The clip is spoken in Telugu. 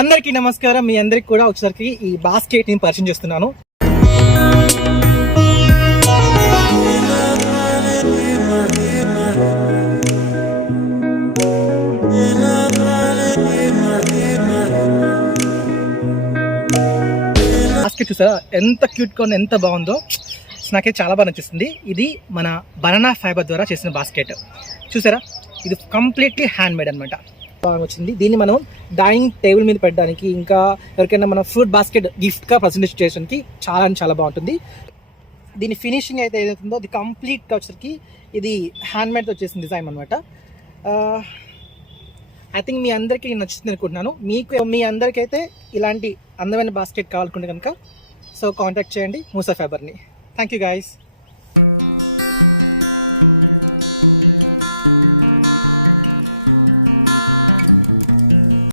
అందరికీ నమస్కారం. మీ అందరికి కూడా ఒకసారికి ఈ బాస్కెట్ని పరిచయం చేస్తున్నాను. బాస్కెట్ చూసారా? ఎంత క్యూట్గా ఎంత బాగుందో. నాకైతే చాలా బాగా నచ్చేస్తుంది ఇది మన బనానా ఫైబర్ ద్వారా చేసిన బాస్కెట్ చూసారా? ఇది కంప్లీట్లీ హ్యాండ్ మేడ్ అనమాట బాగా వచ్చింది. దీన్ని మనం డైనింగ్ టేబుల్ మీద పెట్టడానికి ఇంకా ఎవరికైనా మనం ఫ్రూట్ బాస్కెట్ గిఫ్ట్గా ప్రజెంట్ చేయడానికి చాలా చాలా బాగుంటుంది. దీని ఫినిషింగ్ అయితే ఏదైతుందో అది కంప్లీట్గా వచ్చేసరికి ఇది హ్యాండ్ మేడ్తో వచ్చేసిన డిజైన్ అనమాట ఐ థింక్ మీ అందరికీ నచ్చుతుంది అనుకుంటున్నాను. మీకు మీ అందరికైతే ఇలాంటి అందమైన బాస్కెట్ కావాలనుకుంటే కనుక సో కాంటాక్ట్ చేయండి. మూసా ఫైబర్ని థ్యాంక్ యూ గాయస్